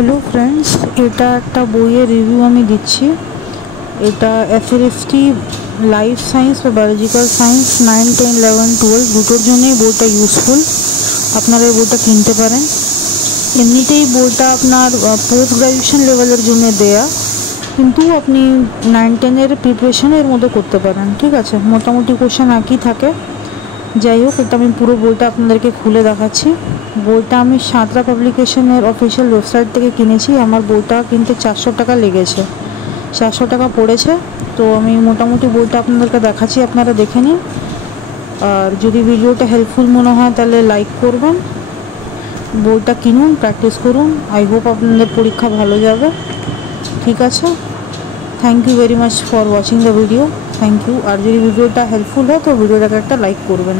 Hello friends, এটা একটা বইয়ের রিভিউ আমি দিচ্ছি। এটা এফএলএসটি লাইফ সায়েন্স বা বায়োলজিক্যাল সায়েন্স 9, 10, 11, 12 দুটোর জন্যই বইটা ইউজফুল। আপনারা এই বইটা কিনতে পারেন। এমনিতেই বইটা আপনার পোস্ট গ্রাজুয়েশন লেভেলের জন্য দেয়া, কিন্তু আপনি 9, 10-এর প্রিপারেশন এর মধ্যে করতে পারেন। ঠিক আছে, মোটামুটি কোশ্চেন একই থাকে। যাই হোক, এটা আমি পুরো বইটা আপনাদেরকে খুলে দেখাচ্ছি। বইটা আমি সাঁতরা পাবলিকেশনের অফিসিয়াল ওয়েবসাইট থেকে কিনেছি। আমার বইটা কিনতে 400 টাকা লেগেছে, 400 টাকা পড়েছে। তো আমি মোটামুটি বইটা আপনাদেরকে দেখাচ্ছি, আপনারা দেখে নিন। আর যদি ভিডিওটা হেল্পফুল মনে হয় তাহলে লাইক করবেন। বইটা কিনুন, প্র্যাকটিস করুন। আই হোপ আপনাদের পরীক্ষা ভালো যাবে। ঠিক আছে, thank you very much for watching the video. Thank you. আর যদি ভিডিওটা হেল্পফুল হয় তো ভিডিওটাকে একটা লাইক করবেন।